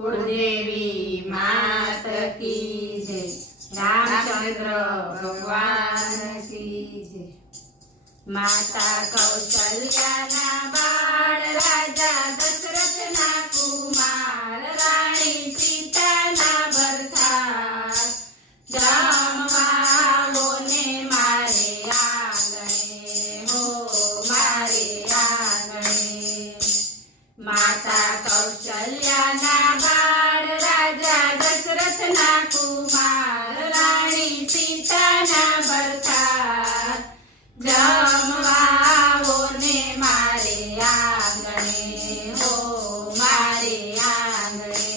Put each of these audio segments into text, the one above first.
कुलदेवी मात की जय। रामचंद्र भगवान की जय। माता कौशल्याना बाळ राजा दशरथना कुमार राणी सीताना भरतार जमवाओने मारे आंगणे हो मारे आंगणे। माता कौशल्याना बाळ राजा दशरथना कुमार राणी सीताना भरतार जमवाओने मारे आंगणे हो मारे आंगणे।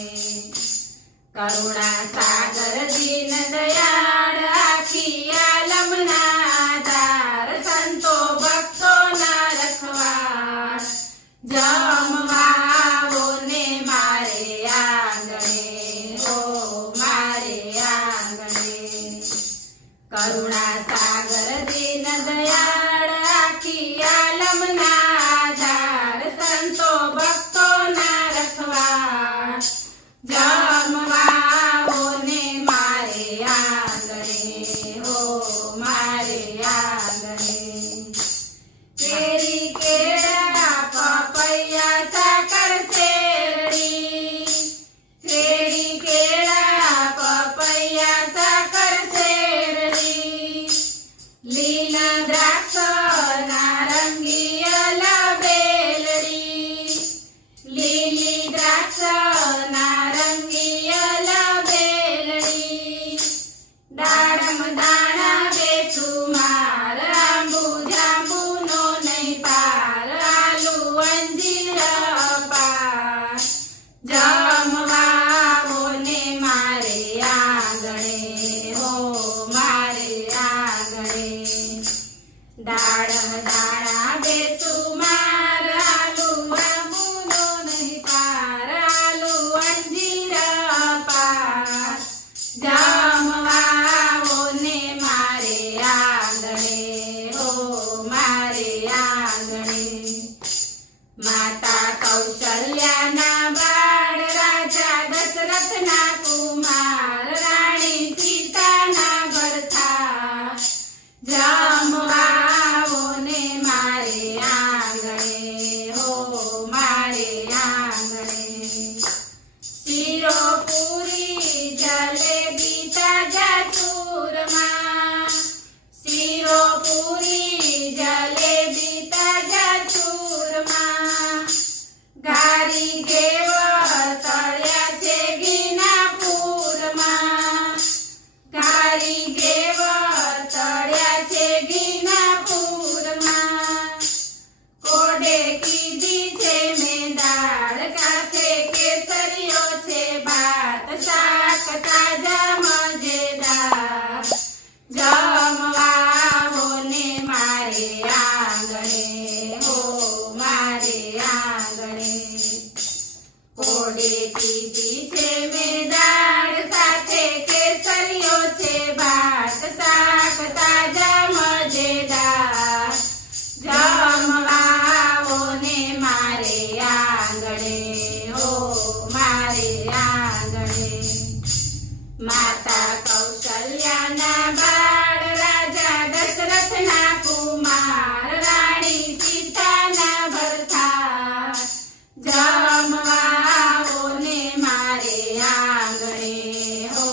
करुणा सागर दीन दयाळ आखी आलमना आधार संतो भक्तो ना रखवाळ जमवाओने मारे आंगणे हो मारे आंगणे। करुणा सागर दीन दयाळ आखी आलमना आधार संतो भक्तो ना रखवाळ जमवाओने मारे आंगणे हो मारे आंगणे। केरी केळा पपैया साखर शेरडी केळी केळा पपैया साखर शेरडी लील द्राक्ष नारंगी बेलडी लिली द्राक्ष नारंगी बेलडी दाडम दाणा बेसुमार आंबू जांबू नो नहीं पार आलू अंजीर पार जमवाओने मारे आंगणे हो मारे आंगणे। दाडम दाणा बेसुमार आलू जांबू नो नहीं पार आलू अंजीर पार जमवाओने मारे आंगणे हो मारे आंगणे। माता कौशल्याना बाळ राजा दशरथना कुमार राणी सीताना भरतार जमवाओने मारे आंगणे हो मारे आंगणे। शिरोपुरी जलेबी ताजा चूरमा शिरोपुरी जलेबी ताजा चूरमा घारी घेवर तळ्याचे गिनापूरमा घारी घेवर तळ्याचे गिनापूरमा। कोडे कीधी छे मेंदाळ काथे केसरियो छे भात शाक ताजा मजेदार जमवाओने मारे आंगणे हो मारे आंगणे। कोडे कीधी छे मेंदाळ સાથે કેસરીઓ છે ભાત શાક તાજા મજેદાર જમવાઓને મારે આંગણે હો મારે આંગણે। માતા કૌશલ્યાના બાળ રાજા દશરથના કુમાર રાણી સીતાના ભરતાર જમવાઓને મારે આંગણે હો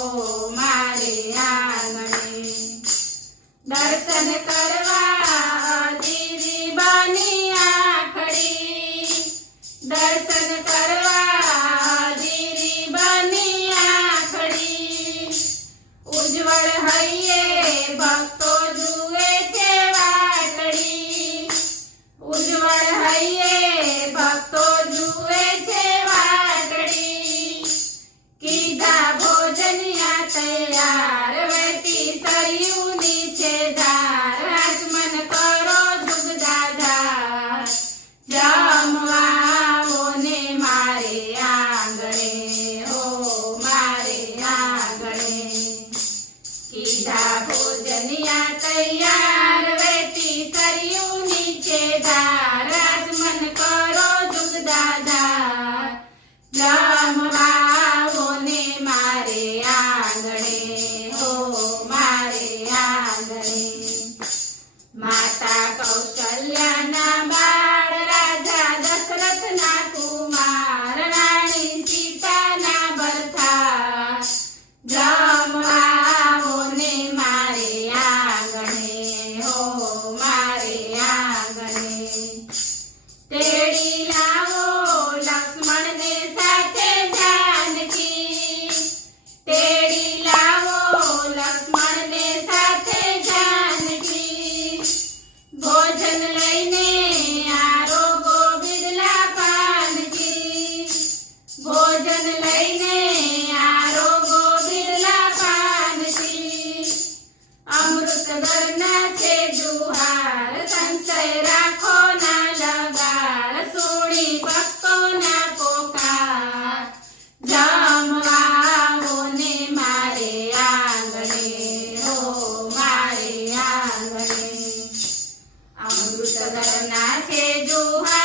મારે આંગણે। દર્શન કરવા દીદી બની આખડી દર્શન કરવા દીદી બની આખડી ઉજ્જવળ હૈયે ભક્તો જુએ છે વાટડી ઉજ્જવળ હૈયે ભક્તો જુએ છે વાટડી। કીધા ભોજનિયા તૈયાર વહેતી સરયુની છે ધાર આચમન કરો જુગદાધાર જમવાઓને મારે તેડી લાવો લક્ષ્મણને સાથે જાનકી તેડી લાવો લક્ષ્મણને સાથે જાનકી ભોજન લઈને આરોગો બિરલા પાનકી ભોજન લઈને આરોગો બિરલા પાનકી અમૃત ગરના છે જુહાર સંશય રાખો ના લગાર સુણી ભક્તોના પોકાર જમવા આવો ને મારે આંગણે હો મારે આંગણે અમૃત ગરના છે જુહાર